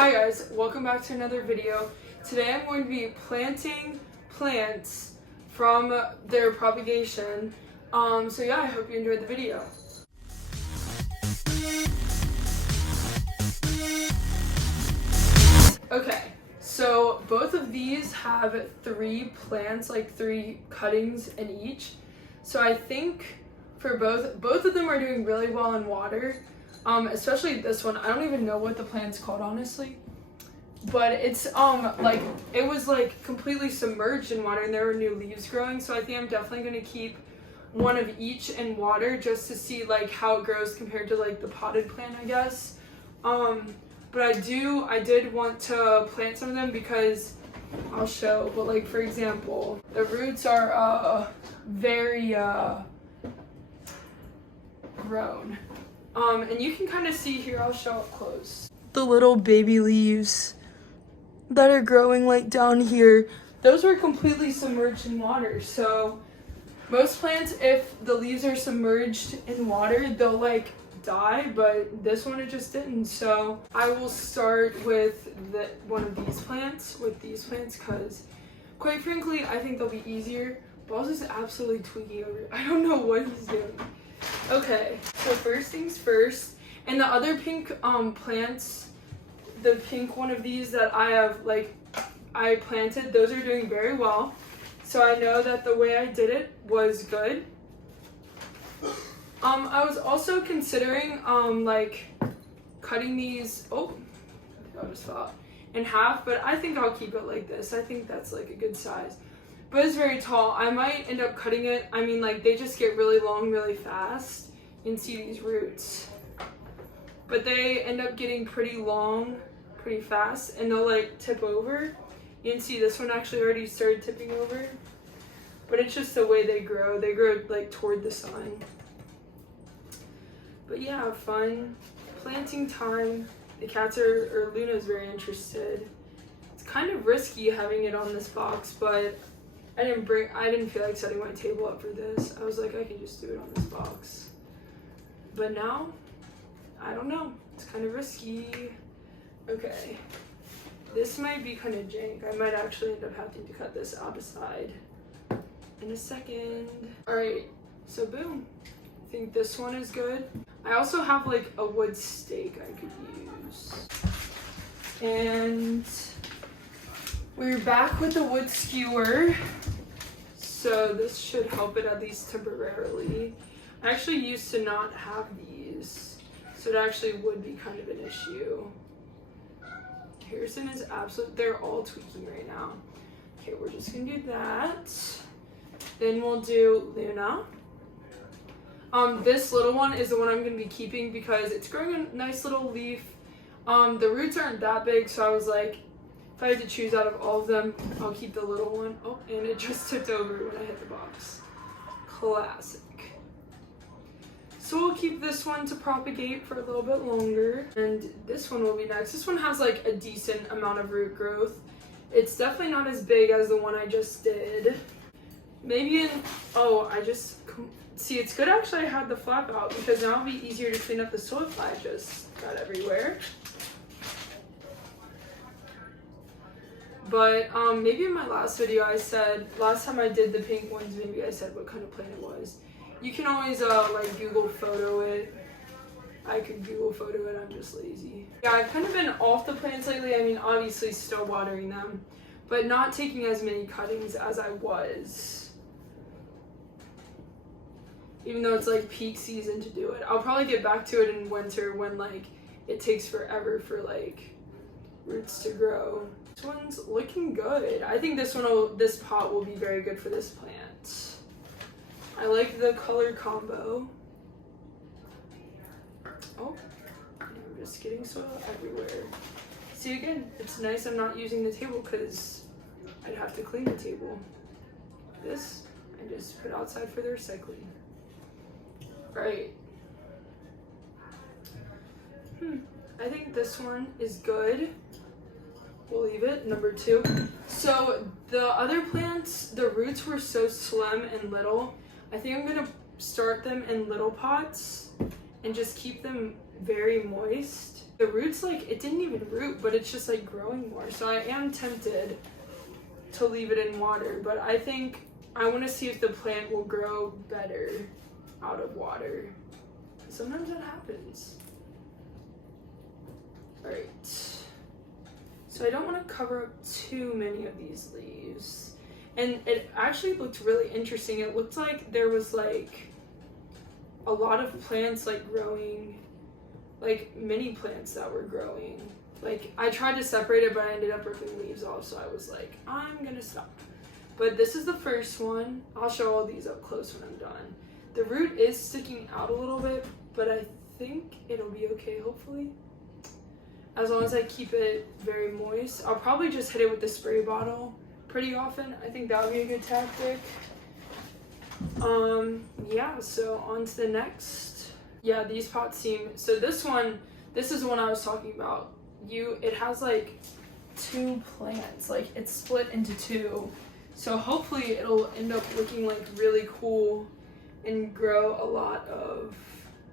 Hi guys, welcome back to another video. Today I'm going to be planting plants from their propagation. So yeah, I hope you enjoyed the video. Okay, so both of these have 3 plants, like 3 cuttings in each. So I think for both of them are doing really well in water. Especially this one. I don't even know what the plant's called, honestly. But it's like it was like completely submerged in water and there were new leaves growing. So I think I'm definitely gonna keep one of each in water just to see like how it grows compared to like the potted plant, I guess. But I did want to plant some of them because I'll show. But like for example, the roots are very grown. And you can kind of see here, I'll show up close. The little baby leaves that are growing like down here, those were completely submerged in water. So most plants, if the leaves are submerged in water, they'll like die, but this one it just didn't. So I will start with one of these plants, because quite frankly, I think they'll be easier. Balls is absolutely tweaking over. I don't know what he's doing. Okay, so first things first, and the other pink plants, the pink one of these that I planted, those are doing very well. So I know that the way I did it was good. I was also considering like cutting these, I just fell in half, but I think I'll keep it like this. I think that's like a good size. But it's very tall. I might end up cutting it. I mean, like, they just get really long really fast. You can see these roots. But they end up getting pretty long pretty fast, and they'll, like, tip over. You can see this one actually already started tipping over. But it's just the way they grow. They grow, like, toward the sun. But yeah, fun. Planting time. The cats or Luna's very interested. It's kind of risky having it on this box, but I didn't feel like setting my table up for this. I was like, I can just do it on this box. But now, I don't know. It's kind of risky. Okay. This might be kind of jank. I might actually end up having to cut this out aside in a second. Alright, so boom. I think this one is good. I also have like a wood stake I could use. And we're back with the wood skewer. So this should help it at least temporarily. I actually used to not have these, so it actually would be kind of an issue. Harrison is they're all tweaking right now. Okay, we're just gonna do that. Then we'll do Luna. This little one is the one I'm gonna be keeping because it's growing a nice little leaf. The roots aren't that big, so I was like, if I had to choose out of all of them, I'll keep the little one. Oh, and it just tipped over when I hit the box. Classic. So we'll keep this one to propagate for a little bit longer. And this one will be next. This one has like a decent amount of root growth. It's definitely not as big as the one I just did. Maybe see, it's good actually I had the flap out because now it'll be easier to clean up the soil if I just got everywhere. But maybe in my last video last time I did the pink ones, maybe I said what kind of plant it was. You can always like Google photo it. I could Google photo it, I'm just lazy. Yeah, I've kind of been off the plants lately. I mean, obviously still watering them, but not taking as many cuttings as I was. Even though it's like peak season to do it. I'll probably get back to it in winter when like it takes forever for like roots to grow. This one's looking good. I think this pot will be very good for this plant. I like the color combo. Oh, I'm just getting soil everywhere. See, again, it's nice I'm not using the table because I'd have to clean the table. This, I just put outside for the recycling. Alright. I think this one is good. We'll leave it, number 2. So the other plants, the roots were so slim and little. I think I'm gonna start them in little pots and just keep them very moist. The roots, like, it didn't even root, but it's just like growing more. So I am tempted to leave it in water, but I think I want to see if the plant will grow better out of water. Sometimes that happens. All right. So I don't want to cover up too many of these leaves. And it actually looked really interesting. It looked like there was like a lot of plants like growing, like mini plants that were growing. Like I tried to separate it, but I ended up ripping leaves off, so I was like, I'm gonna stop. But this is the first one. I'll show all these up close when I'm done. The root is sticking out a little bit, but I think it'll be okay, hopefully. As long as I keep it very moist. I'll probably just hit it with the spray bottle pretty often. I think that would be a good tactic. Yeah, so on to the next. Yeah, these pots seem, so this is the one I was talking about. It has like 2 plants, like it's split into 2. So hopefully it'll end up looking like really cool and grow a lot of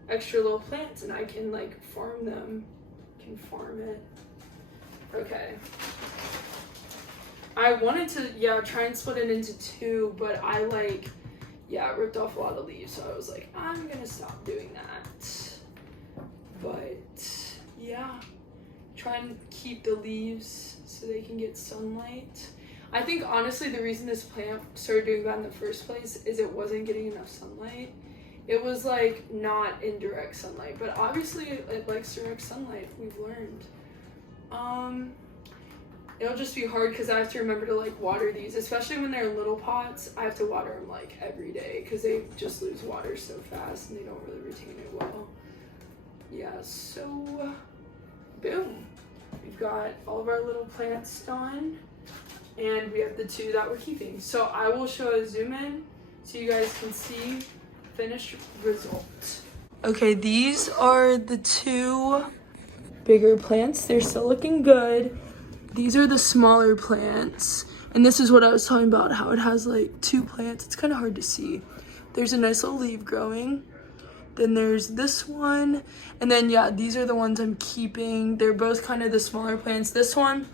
extra little plants, and I can like farm them. Farm it. Okay. I wanted to, try and split it into 2, but I ripped off a lot of leaves, so I was like, I'm gonna stop doing that. But yeah, try and keep the leaves so they can get sunlight. I think honestly the reason this plant started doing bad in the first place is it wasn't getting enough sunlight. It was like not in direct sunlight, but obviously it likes direct sunlight, we've learned. It'll just be hard because I have to remember to like water these, especially when they're little pots. I have to water them like every day because they just lose water so fast and they don't really retain it well. Yeah, so boom. We've got all of our little plants done, and we have the 2 that we're keeping. So I will show a zoom in so you guys can see finished result. Okay, these are the 2 bigger plants. They're still looking good. These are the smaller plants, and this is what I was talking about, how it has like 2 plants. It's kind of hard to see. There's a nice little leaf growing. Then there's this one, and then yeah, these are the ones I'm keeping. They're both kind of the smaller plants. This one,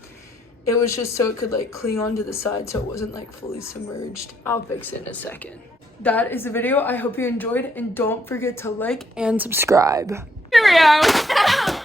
it was just so it could like cling onto the side so it wasn't like fully submerged. I'll fix it in a second. That is the video. I hope you enjoyed, and don't forget to like and subscribe. Here we go.